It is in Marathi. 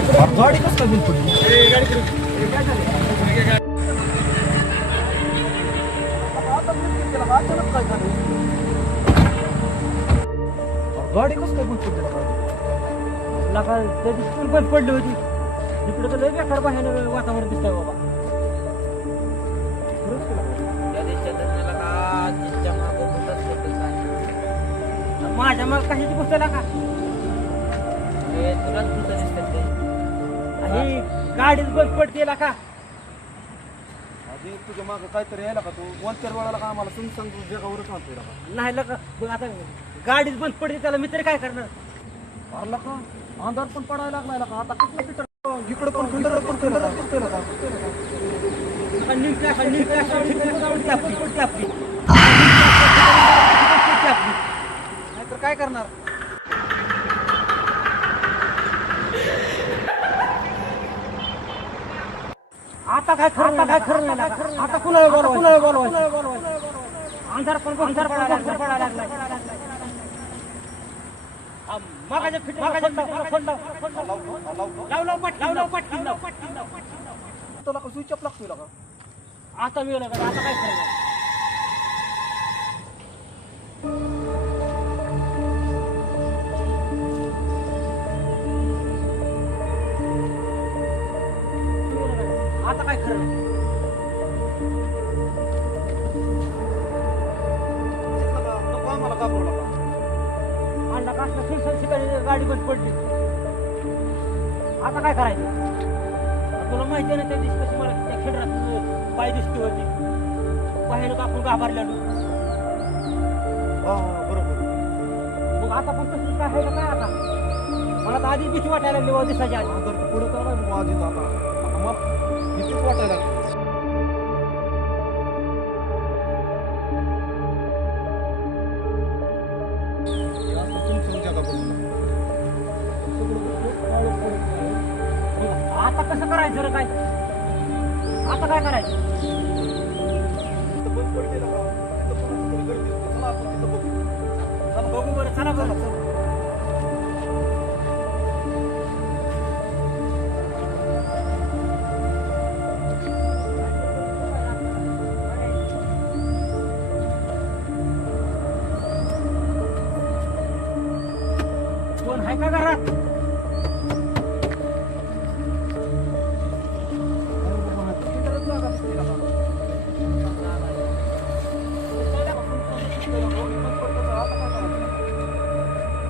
गाडी कसं काय बंद पडली? अचानक काय झालं? गाडी कसं काय बंद पडली? लका त्या दिवशी बंद पडली होती. इकडे तर लय बेकार बाहेर वातावरण दिसतंय बाबा. त्या देशात त्याला का तिच्या मागं कुठंच होतं काय. माझ्या मग कशाची गोष्ट का हे तुलाच कुठं दिसतात ते. आणि गाडीच बंद पडते का अजय तुझ्या मागं काहीतरी यायला का तू 1-4 वेळाला का आम्हाला सांग जगावरच आणतोय का? नाही लका आता गाडीच बंद पडते त्याला मी तरी काय करणार. अरला का अंधार पण पडायला लागलाय का आता कुठलं पिटर इकडं पण खंडर पण केलं नाहीतर काय करणार? आता काय खरं नाही. आता कुणाला बोलवायचं? अंधार पण पडायला लागलाय. मागाच्या फिट लाव पटकीन तुला का स्विच ऑफ लागतोय का? आता मी आता काय करणार. आता काय खरं नाही. नको आम्हाला घाबरू नका. अंडा कासला ठिकाणी गाडी बंद पडली. आता काय करायचं? तुला माहिती आहे ना त्या दिवशी कशी मला त्या खेळात पाय दिसती होती. पाहिलं आपण घाबरलेलो. बरोबर. मग आता पण तसं काय आहे का काय आता? मला तर आधी भीती वाटायला लागली दिसायची आधी. अंधार पुढे चालू आहे आधी आता मला भीतीच वाटायला लागली. आता कसं करायचं रे काय? आता काय करायचं? बघू बरं चला बरं. कोण आहे का घरात?